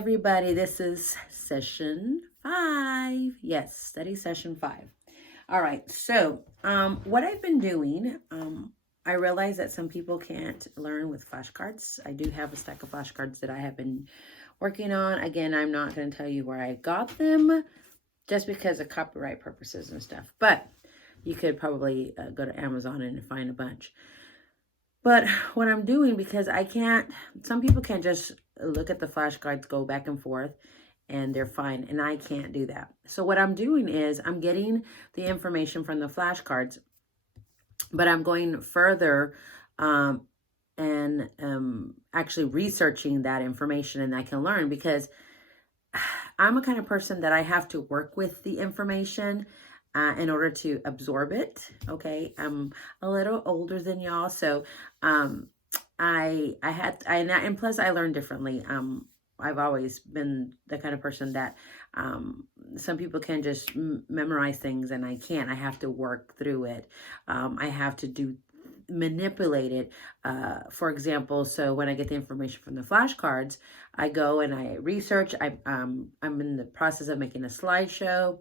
everybody. This is session 5. Yes, study session 5. All right. So, what I've been doing, I realize that some people can't learn with flashcards. I do have a stack of flashcards that I have been working on. Again, I'm not going to tell you where I got them just because of copyright purposes and stuff. But you could probably go to Amazon and find a bunch. But what I'm doing, because some people can't just look at the flashcards, go back and forth, and they're fine. And I can't do that. So what I'm doing is I'm getting the information from the flashcards, but I'm going further and actually researching that information, and I can learn, because I'm a kind of person that I have to work with the information in order to absorb it. Okay, I'm a little older than y'all, so and plus I learn differently. I've always been the kind of person that some people can just memorize things, and I can't. I have to work through it. I have to manipulate it. For example, so when I get the information from the flashcards, I go and I research. I'm in the process of making a slideshow.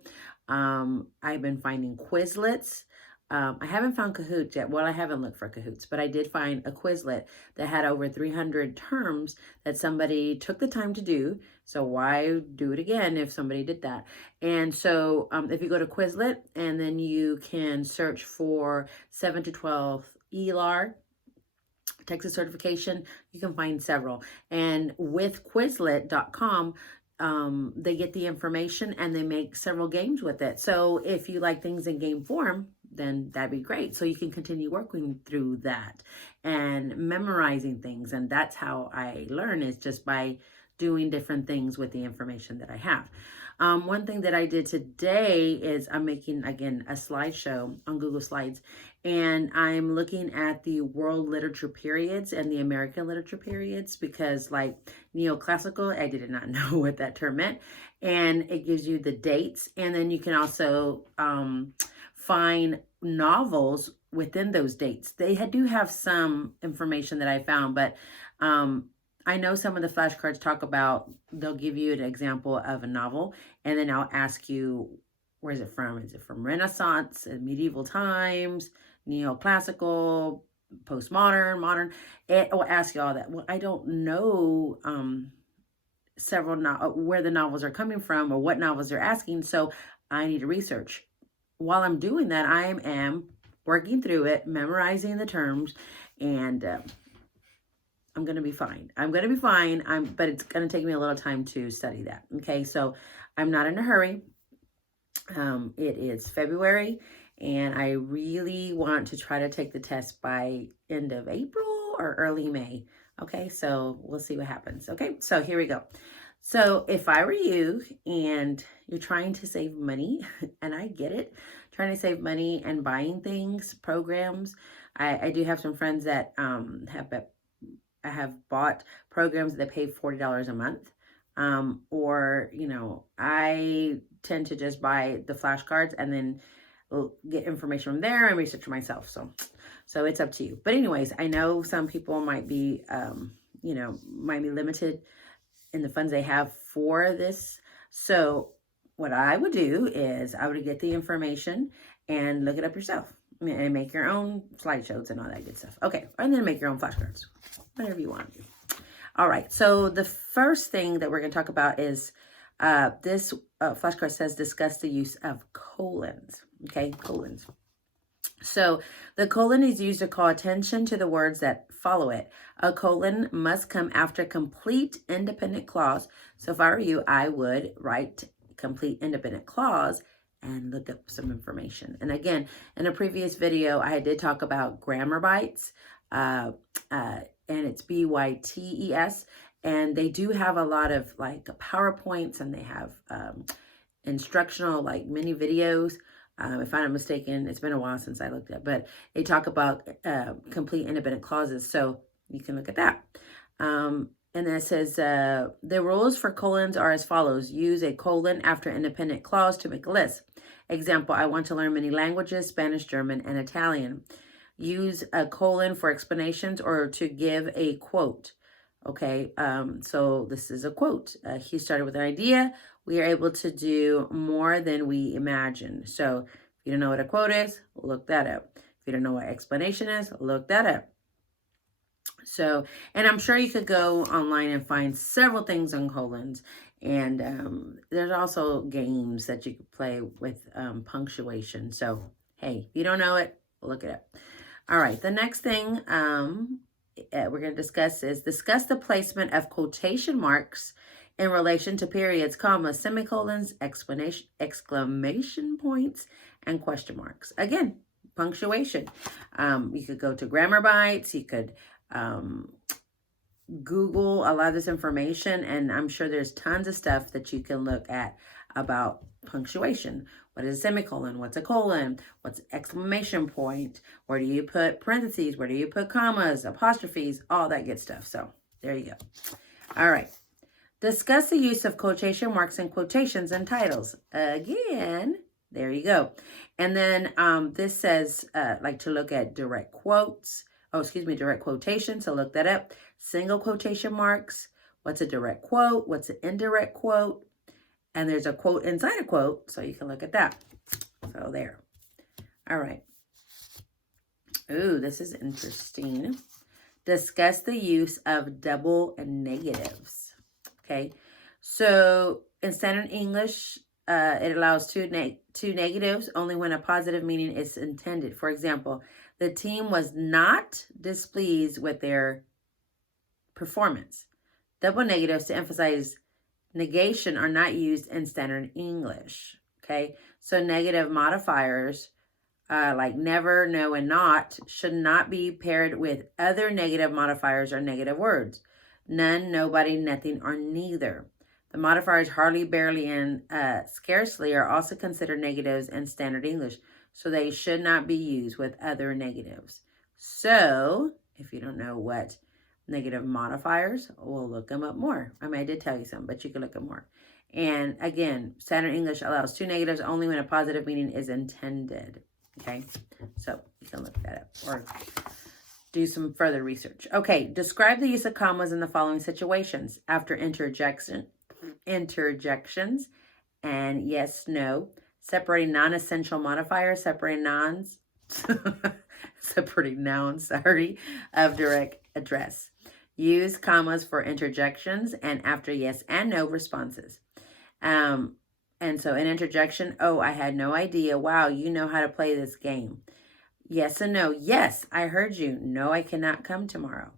I've been finding Quizlets. I haven't found Kahoots yet. Well, I haven't looked for Kahoots, but I did find a Quizlet that had over 300 terms that somebody took the time to do. So why do it again if somebody did that? And so if you go to Quizlet, and then you can search for 7 to 12 ELAR, Texas certification, you can find several. And with Quizlet.com, they get the information and they make several games with it. So if you like things in game form, then that'd be great. So you can continue working through that and memorizing things. And that's how I learn, is just by doing different things with the information that I have. One thing that I did today is I'm making, again, a slideshow on Google Slides, and I'm looking at the world literature periods and the American literature periods, because like neoclassical, I did not know what that term meant, and it gives you the dates. And then you can also find novels within those dates. They do have some information that I found, but I know some of the flashcards talk about, they'll give you an example of a novel, and then I'll ask you, where is it from? Is it from Renaissance, medieval times, neoclassical, postmodern, modern? It will ask you all that. Well, I don't know where the novels are coming from or what novels they're asking, so I need to research. While I'm doing that, I am working through it, memorizing the terms, and I'm going to be fine. I'm going to be fine. But it's going to take me a little time to study that. Okay. So I'm not in a hurry. It is February, and I really want to try to take the test by end of April or early May. Okay. So we'll see what happens. Okay. So here we go. So if I were you and you're trying to save money, and I get it, trying to save money and buying things, programs, I do have some friends that I have bought programs that pay $40 a month. Or, I tend to just buy the flashcards and then get information from there and research for myself. So it's up to you. But anyways, I know some people might be, might be limited in the funds they have for this. So what I would do is I would get the information and look it up yourself. And make your own slideshows and all that good stuff. Okay, and then make your own flashcards, whatever you want to do. All right, so the first thing that we're going to talk about is this flashcard says discuss the use of colons. Okay, colons. So the colon is used to call attention to the words that follow it. A colon must come after complete independent clause. So if I were you, I would write complete independent clause and look up some information. And again, in a previous video, I did talk about grammar bites, and it's BYTES, and they do have a lot of like PowerPoints, and they have instructional like mini videos. If I'm not mistaken, it's been a while since I looked at, but they talk about complete independent clauses, so you can look at that. And then it says, the rules for colons are as follows. Use a colon after independent clause to make a list. Example, I want to learn many languages, Spanish, German, and Italian. Use a colon for explanations or to give a quote. Okay, so this is a quote. He started with an idea. We are able to do more than we imagine. So if you don't know what a quote is, look that up. If you don't know what explanation is, look that up. So, and I'm sure you could go online and find several things on colons. And there's also games that you could play with punctuation. So, hey, if you don't know it, look it up. All right, the next thing we're going to discuss the placement of quotation marks in relation to periods, commas, semicolons, exclamation points, and question marks. Again, punctuation. You could go to Grammar Bites. You could Google a lot of this information, and I'm sure there's tons of stuff that you can look at about punctuation. What is a semicolon? What's a colon? What's exclamation point? Where do you put parentheses? Where do you put commas, apostrophes, all that good stuff. So there you go. All right. Discuss the use of quotation marks in quotations and titles. Again, there you go. And then this says like to look at direct quotes. Direct quotation. So look that up. Single quotation marks. What's a direct quote? What's an indirect quote? And there's a quote inside a quote, so you can look at that. So there. All right. Ooh, this is interesting. Discuss the use of double negatives. Okay. So in standard English, it allows two negatives only when a positive meaning is intended. For example, the team was not displeased with their performance. Double negatives to emphasize negation are not used in standard English. Okay, so negative modifiers like never, no, and not should not be paired with other negative modifiers or negative words. None, nobody, nothing, or neither. The modifiers hardly, barely, and scarcely are also considered negatives in standard English, so they should not be used with other negatives. So, if you don't know what negative modifiers, we'll look them up more. I mean, I did tell you some, but you can look up more. And again, standard English allows two negatives only when a positive meaning is intended. Okay, so you can look that up or do some further research. Okay, describe the use of commas in the following situations. After interjections, and yes, no, separating non-essential modifiers, separating nouns, of direct address. Use commas for interjections and after yes and no responses. And so an interjection, oh, I had no idea. Wow, you know how to play this game. Yes and no. Yes, I heard you. No, I cannot come tomorrow.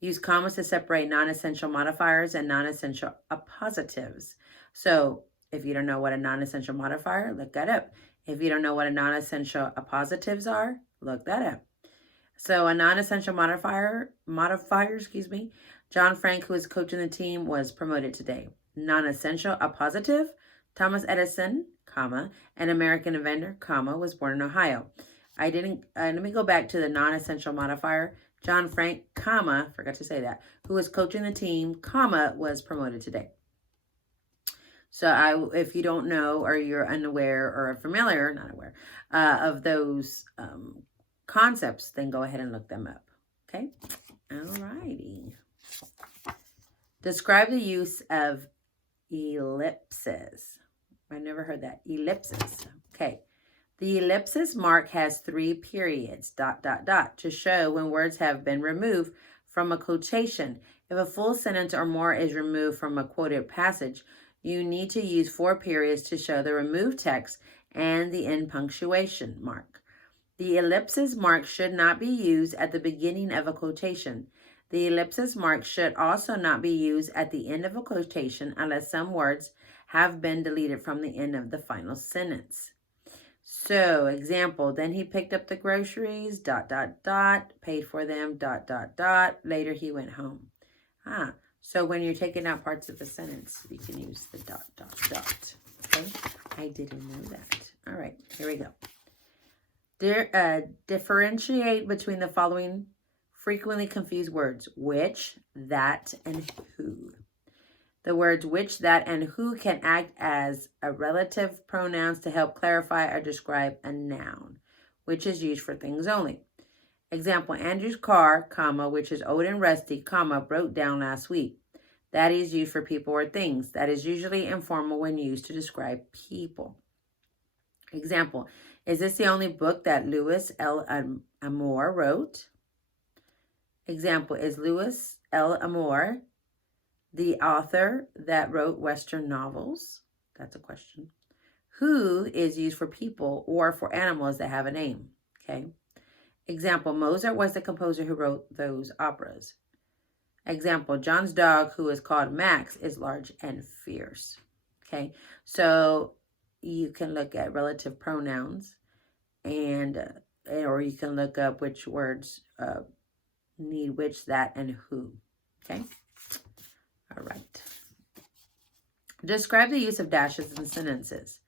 Use commas to separate non-essential modifiers and non-essential appositives. So if you don't know what a non-essential modifier, look that up. If you don't know what a non-essential appositives are, look that up. So a non-essential modifier, John Frank, who is coaching the team, was promoted today. Non-essential appositive, Thomas Edison, comma, an American inventor, comma, was born in Ohio. Let me go back to the non-essential modifier. John Frank, comma, forgot to say that, who was coaching the team, comma, was promoted today. So if you don't know or you're unaware or familiar, not aware, of those concepts, then go ahead and look them up. Okay? Alrighty. Describe the use of ellipses. I never heard that. Ellipsis. Okay. The ellipsis mark has 3 periods, ... to show when words have been removed from a quotation. If a full sentence or more is removed from a quoted passage, you need to use 4 periods to show the removed text and the end punctuation mark. The ellipsis mark should not be used at the beginning of a quotation. The ellipsis mark should also not be used at the end of a quotation unless some words have been deleted from the end of the final sentence. So, example, then he picked up the groceries, ... paid for them, ... later he went home. So when you're taking out parts of a sentence, you can use the ... Okay, I didn't know that. All right, here we go. Differentiate between the following frequently confused words: which, that, and who. The words which, that, and who can act as a relative pronouns to help clarify or describe a noun, which is used for things only. Example, Andrew's car, comma, which is old and rusty, comma, broke down last week. That is used for people or things. That is usually informal when used to describe people. Example, is this the only book that Louis L. Amour wrote? Example, is Louis L. Amour the author that wrote Western novels? That's a question. Who is used for people or for animals that have a name? Okay. Example, Mozart was the composer who wrote those operas. Example, John's dog, who is called Max, is large and fierce. Okay, so you can look at relative pronouns and or you can look up which words need which, that, and who. Okay, all right. Describe the use of dashes in sentences.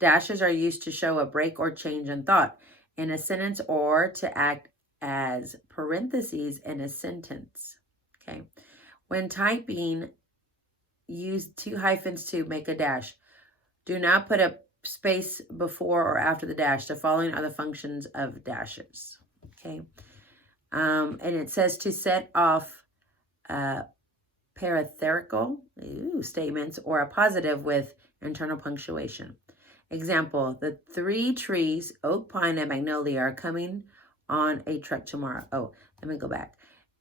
Dashes are used to show a break or change in thought in a sentence or to act as parentheses in a sentence. Okay. When typing, use 2 hyphens to make a dash. Do not put a space before or after the dash. The following are the functions of dashes. Okay. And it says to set off parenthetical statements or a positive with internal punctuation. Example, the 3 trees, oak, pine, and magnolia, are coming on a truck tomorrow. Oh, let me go back.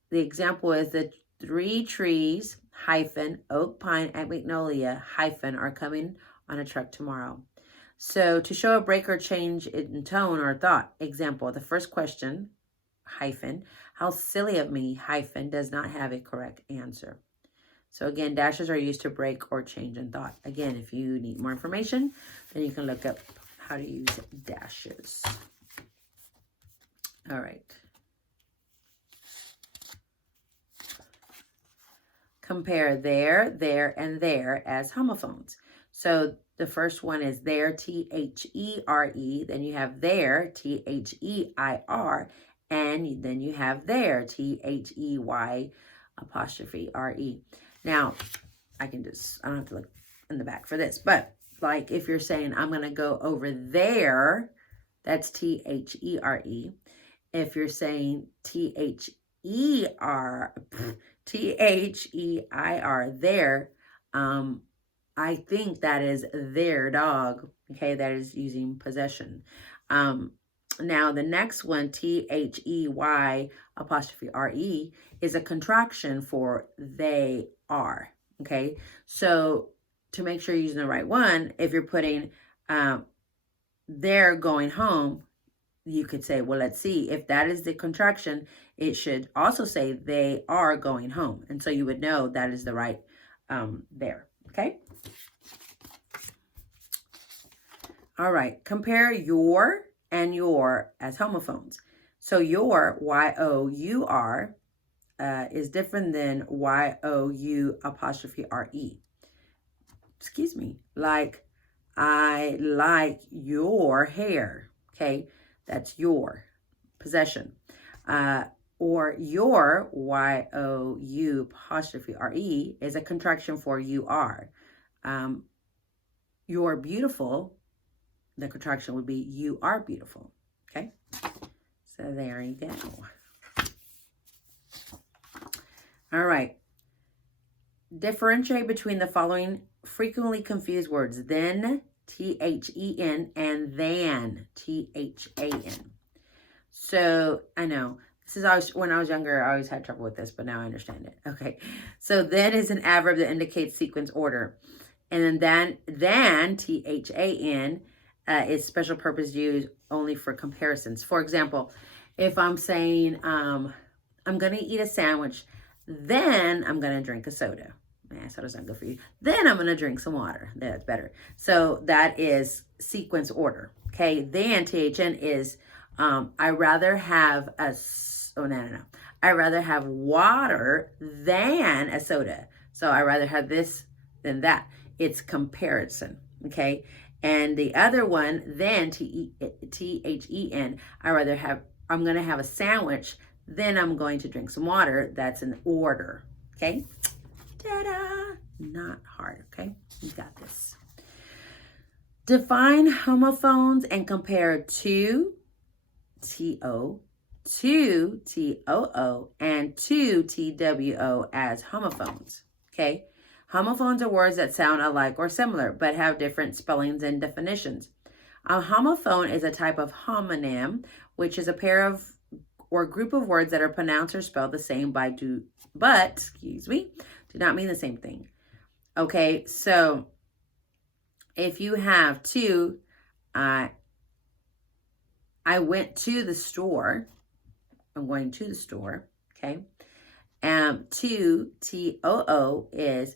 The example is the 3 trees, hyphen, oak, pine, and magnolia, hyphen, are coming on a truck tomorrow. So to show a break or change in tone or thought. Example, the first question, hyphen, how silly of me, hyphen, does not have a correct answer. So again, dashes are used to break or change in thought. Again, if you need more information, then you can look up how to use dashes. All right. Compare there, and there as homophones. So the first one is there, T-H-E-R-E. Then you have there, T-H-E-I-R. And then you have there, T-H-E-Y apostrophe R-E. Now, I don't have to look in the back for this, but like if you're saying, I'm going to go over there, that's T-H-E-R-E. If you're saying T-H-E-I-R, there, I think that is their dog, okay? That is using possession. Now, the next one, T-H-E-Y apostrophe R-E, is a contraction for they are, okay? So to make sure you're using the right one, if you're putting they're going home, you could say, well, let's see. If that is the contraction, it should also say they are going home. And so you would know that is the right there, okay? All right, compare your and your as homophones. So your, Y-O-U-R, is different than Y-O-U apostrophe R-E. Excuse me, like, I like your hair, okay? That's your, possession. Or your, Y-O-U apostrophe R-E, is a contraction for you are. You're beautiful. The contraction would be you are beautiful, okay? So there you go. All right. Differentiate between the following frequently confused words. Then, T-H-E-N, and than, T-H-A-N. So, I know, this is always, when I was younger, I always had trouble with this, but now I understand it. Okay. So, then is an adverb that indicates sequence order. And then T-H-A-N, is special purpose used only for comparisons. For example, if I'm saying, I'm going to eat a sandwich, then I'm going to drink a soda. Man, soda's not good for you. Then I'm going to drink some water. That's better. So that is sequence order. Okay. Then T-H-N is, I rather have I rather have water than a soda. So I rather have this than that. It's comparison. Okay. And the other one, then T-H-E-N, I'm going to have a sandwich, then I'm going to drink some water. That's an order, okay? Ta-da! Not hard, okay? You got this. Define homophones and compare to, T-O, two T-O-O and two T-W-O as homophones, okay? Homophones are words that sound alike or similar, but have different spellings and definitions. A homophone is a type of homonym, which is a pair of or group of words that are pronounced or spelled the same but do not mean the same thing. Okay, so if you have two, I went to the store. I'm going to the store. Okay. Two, T-O-O is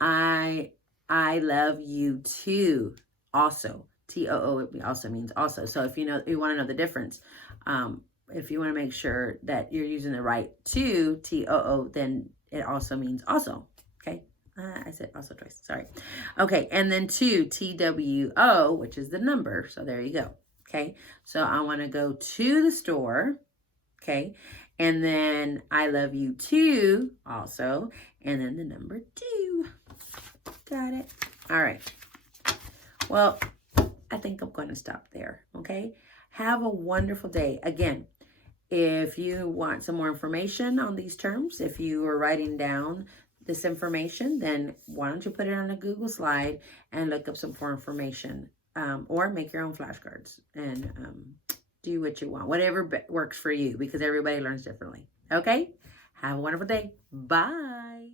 I love you too. Also, T-O-O it also means also. So if you want to know the difference, if you want to make sure that you're using the right to T-O-O, then it also means also. Okay. I said also twice. Sorry. Okay. And then two, T-W-O, which is the number. So there you go. Okay. So I want to go to the store. Okay. And then I love you too also. And then the number 2. Got it. All right. Well, I think I'm going to stop there. Okay. Have a wonderful day. Again, if you want some more information on these terms, if you are writing down this information, then why don't you put it on a Google slide and look up some more information, or make your own flashcards and do what you want, whatever works for you, because everybody learns differently. Okay? Have a wonderful day. Bye.